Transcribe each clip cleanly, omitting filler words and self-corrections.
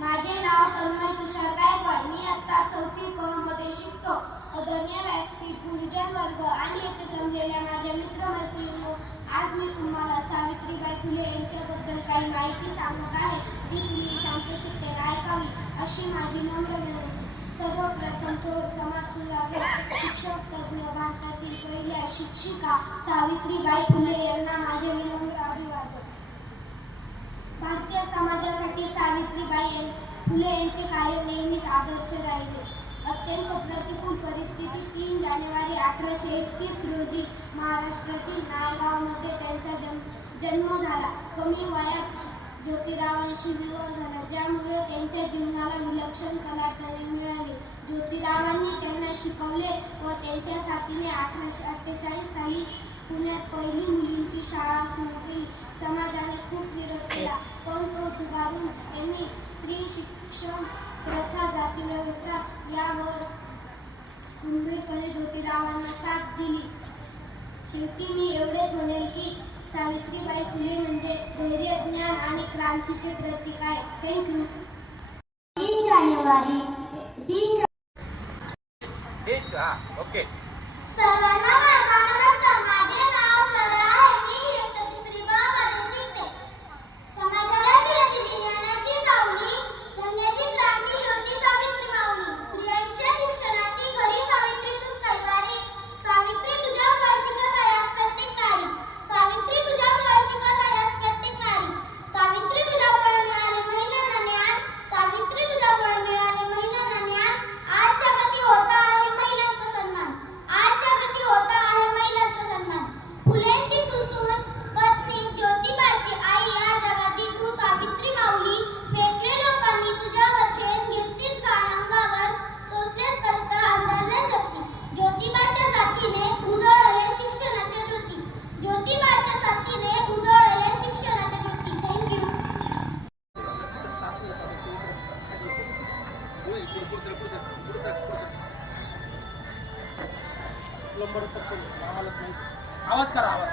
माझे नाव तन्मय तुषार गायकवाड. मी आत्ता 4थी क मध्ये शिकतो. आदरणीय व्यासपीठ, गुरुजन वर्ग आणि येथे जमलेल्या माझ्या मित्रमैत्रिणींनो, आज मी तुम्हाला सावित्रीबाई फुले यांच्याबद्दल काही माहिती सांगत आहे. ती तुम्ही शांतचित्तेने ऐकावी अशी माझी नम्र विनंती. सर्वप्रथम थोर समाजसुधारक, शिक्षक तज्ज्ञ, भारतातील पहिल्या शिक्षिका सावित्रीबाई फुले यांना माझे विनम्र अभिवादन. भारतीय समाजासाठी सावित्रीबाई फुले यांचे कार्य नेहमीच आदर्श राहिले. अत्यंत प्रतिकूल परिस्थितीत 3 जानेवारी 1831 रोजी महाराष्ट्रातील नायगावमध्ये त्यांचा जन्म झाला. कमी वयात ज्योतिरावांशी विवाह झाला, ज्यामुळे त्यांच्या जीवनाला विलक्षण कलाटणी मिळाली. ज्योतिरावांनी त्यांना शिकवले व त्यांच्या साथीने 1848 साली पुण्यात पहिली मुलींची शाळा सुरू केली. समाजाने खूप विरोध केला, पण तो झुगारून त्यांनी स्त्री शिक्षण प्रथा, जातीव्यवस्था यावर खंबीरपणे ज्योतिरावांना साथ दिली. शेवटी मी एवढेच म्हणेल की सावित्रीबाई फुले म्हणजे धैर्य, ज्ञान आणि क्रांतीचे प्रतीक आहे. थँक्यू. 3 जानेवारी ओके. सर्वांना माझा नमस्कार. माझे नाव स्वरा आहे. मी इयत्ता 3री ब मध्ये शिकते. समाजाला चिरदिली ज्ञानाची सावली, धन्याची क्रांती ज्योती सावित्री माऊली. स्त्रियांच्या शिक्षणाची घरी सावित्री तूच कैवारी. सावित्री तुझ्यामुळे शिकत आहे आज प्रत्येक नारी. सावित्री तुझ्यामुळे शिकत आहे आज प्रत्येक नारी. सावित्री तुझ्यामुळे मिळाले महिलांना ज्ञान. सावित्री तुझ्यामुळे मिळाले महिलांना ज्ञान. आज जगती होता आहे महिलांचा सन्मान. आज जगती होता आहे महिलांचा सन्मान. फुलेंची तू सून, पत्नी, ज्योतिबाची आई, या जगाची तू सावित्री माऊली. फेकले लोकांनी तुझ्यावर शेण, घेतलीच घाण अंगावर, सोसलेच कष्ट, अंधारल्या शक्ती. ज्योतिबाच्या साथीने उजळले शिक्षणाच्या ज्योती. ज्योतिबाच्या साथीने उजळले शिक्षणाच्या ज्योती. थँक्यू. आवाज करा, आवाज.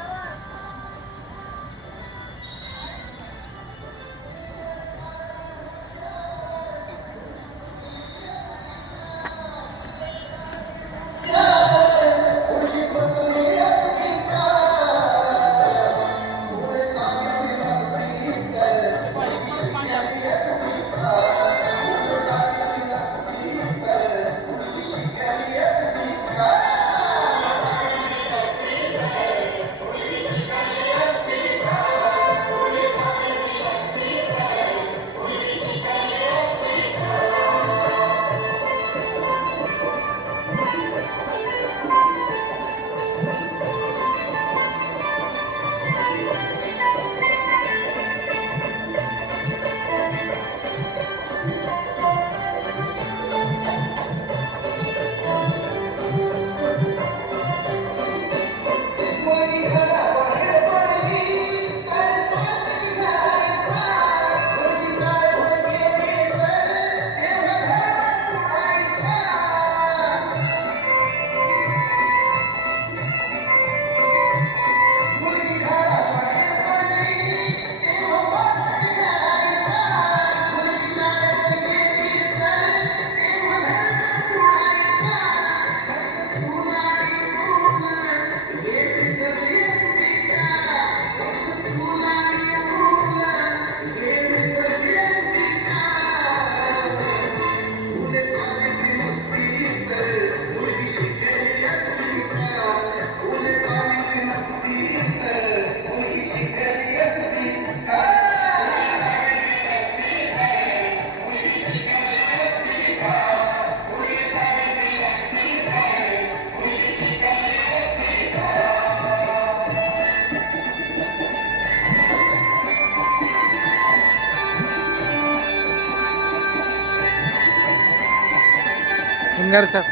सिंगर सर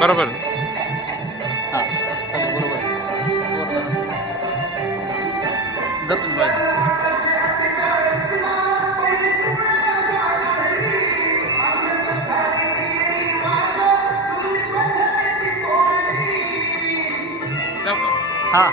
बरोबर. हां बरोबर जातून पाहिजे. हां